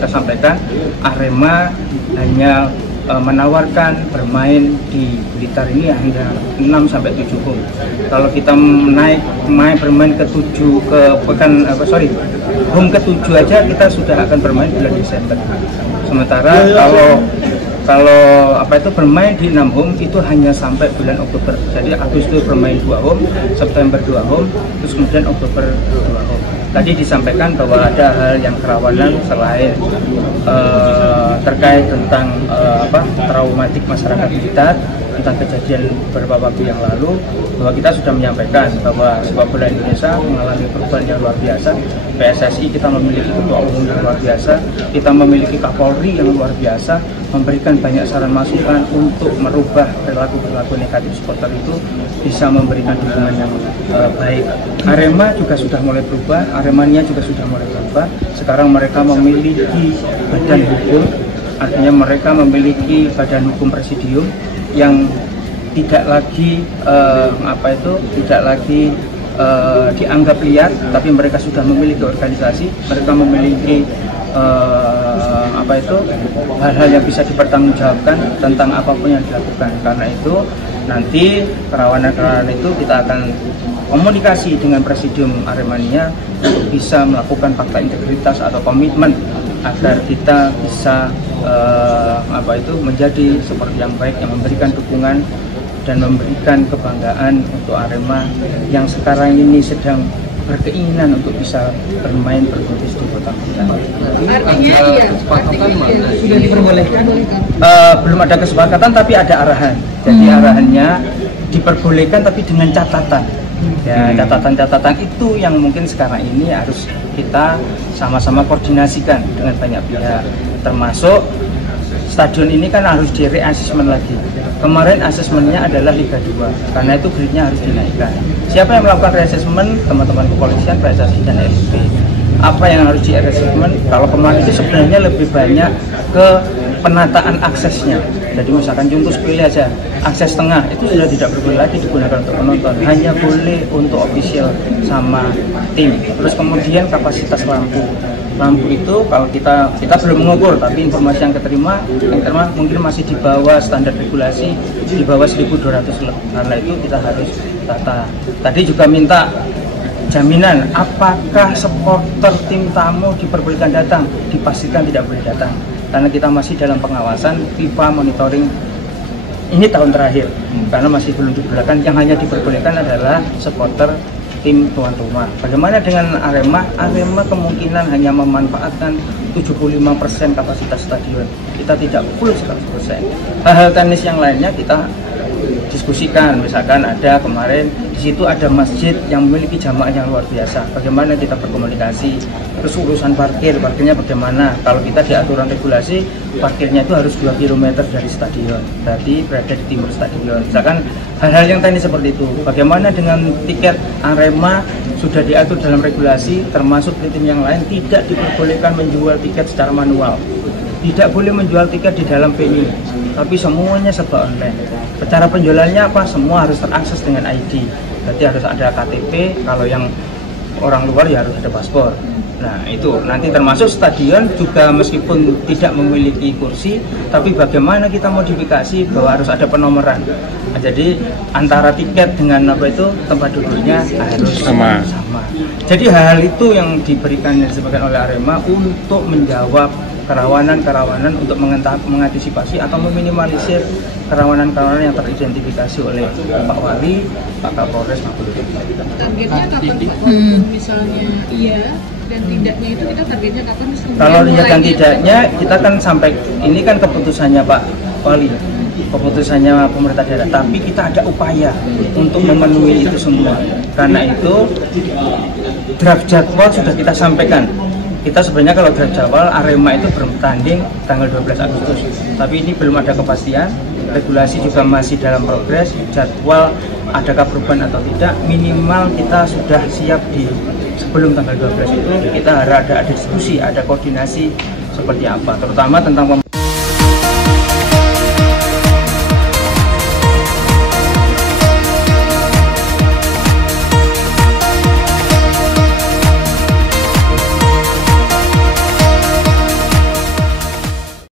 kita sampaikan, Arema hanya menawarkan bermain di Blitar ini hanya 6-7 home. Kalau kita bermain ke 7 home ke-7 aja kita sudah akan bermain bulan Desember. Sementara kalau bermain di 6 home itu hanya sampai bulan Oktober. Jadi Agustus bermain 2 home, September 2 home, terus kemudian Oktober 2 home. Tadi disampaikan bahwa ada hal yang kerawanan selain terkait tentang traumatik masyarakat Blitar tentang kejadian beberapa waktu yang lalu, bahwa kita sudah menyampaikan bahwa sepak bola Indonesia mengalami perubahan yang luar biasa. PSSI kita memiliki ketua umum yang luar biasa, kita memiliki Kapolri yang luar biasa, memberikan banyak saran masukan untuk merubah perilaku negatif supporter itu, bisa memberikan dukungan yang baik. Arema juga sudah mulai berubah, Aremania juga sudah mulai berubah. Sekarang mereka memiliki badan hukum, artinya mereka memiliki badan hukum presidium yang tidak lagi dianggap liar, tapi mereka sudah memiliki organisasi, mereka memiliki hal-hal yang bisa dipertanggungjawabkan tentang apapun yang dilakukan. Karena itu nanti kerawanan itu kita akan komunikasi dengan presidium Aremania untuk bisa melakukan fakta integritas atau komitmen agar kita bisa menjadi seperti yang baik, yang memberikan dukungan dan memberikan kebanggaan untuk Arema yang sekarang ini sedang berkeinginan untuk bisa bermain berkompetisi di kota Blitar. Artinya sudah diperbolehkan? Belum ada kesepakatan, tapi ada arahan. Jadi arahannya diperbolehkan, tapi dengan catatan. Ya, catatan-catatan itu yang mungkin sekarang ini harus kita sama-sama koordinasikan dengan banyak pihak, termasuk stadion ini kan harus di-re-assessment lagi. Kemarin asesmennya adalah Liga 2, karena itu gradenya harus dinaikkan. Siapa yang melakukan re-assessment? Teman-teman kepolisian, PSSI, dan LSP. Apa yang harus di-re-assessment? Kalau kemarin itu sebenarnya lebih banyak ke penataan aksesnya. Jadi misalkan contoh sepele aja, akses tengah itu sudah tidak boleh lagi digunakan untuk penonton, hanya boleh untuk official sama tim. Terus kemudian kapasitas lampu itu kalau kita belum mengukur, tapi informasi yang terima mungkin masih di bawah standar regulasi, di bawah 1.200 lebih. Karena itu kita harus tata. Tadi juga minta jaminan apakah supporter tim tamu diperbolehkan datang, dipastikan tidak boleh datang karena kita masih dalam pengawasan FIFA monitoring ini tahun terakhir, karena masih belum diperbolehkan. Yang hanya diperbolehkan adalah supporter tim tuan rumah. Bagaimana dengan Arema? Arema kemungkinan hanya memanfaatkan 75% kapasitas stadion. Kita tidak full 100%. Hal-hal teknis yang lainnya kita diskusikan. Misalkan ada kemarin di situ ada masjid yang memiliki jamaah yang luar biasa. Bagaimana kita berkomunikasi? Terus urusan parkirnya bagaimana? Kalau kita di aturan regulasi parkirnya itu harus 2 km dari stadion, berarti berada di timur stadion. Misalkan hal-hal yang teknis seperti itu. Bagaimana dengan tiket Arema? Sudah diatur dalam regulasi, termasuk tim yang lain tidak diperbolehkan menjual tiket secara manual. Tidak boleh menjual tiket di dalam venue, tapi semuanya serba online. Cara penjualannya apa? Semua harus terakses dengan ID. Berarti harus ada KTP, kalau yang orang luar ya harus ada paspor. Nah itu nanti termasuk stadion juga meskipun tidak memiliki kursi, tapi bagaimana kita modifikasi bahwa harus ada penomoran. Nah, jadi antara tiket dengan tempat duduknya harus sama. Jadi hal itu yang diberikan yang disebutkan oleh Arema untuk menjawab kerawanan untuk mengantisipasi atau meminimalisir kerawanan yang teridentifikasi oleh Pak Wali, Pak Kapolres maupun Targetnya kapan Pak? Misalnya iya dan tidaknya itu kita targetnya kapan? Kalau iya dan tidaknya kita kan sampai ini kan keputusannya Pak Wali, keputusannya pemerintah daerah, tapi kita ada upaya untuk memenuhi itu semua. Karena itu draft jadwal sudah kita sampaikan. Kita sebenarnya kalau draft jadwal Arema itu bertanding tanggal 12 Agustus, tapi ini belum ada kepastian. Regulasi juga masih dalam progres. Jadwal adakah perubahan atau tidak, minimal kita sudah siap di sebelum tanggal 12 itu kita harus ada diskusi, ada koordinasi seperti apa, terutama tentang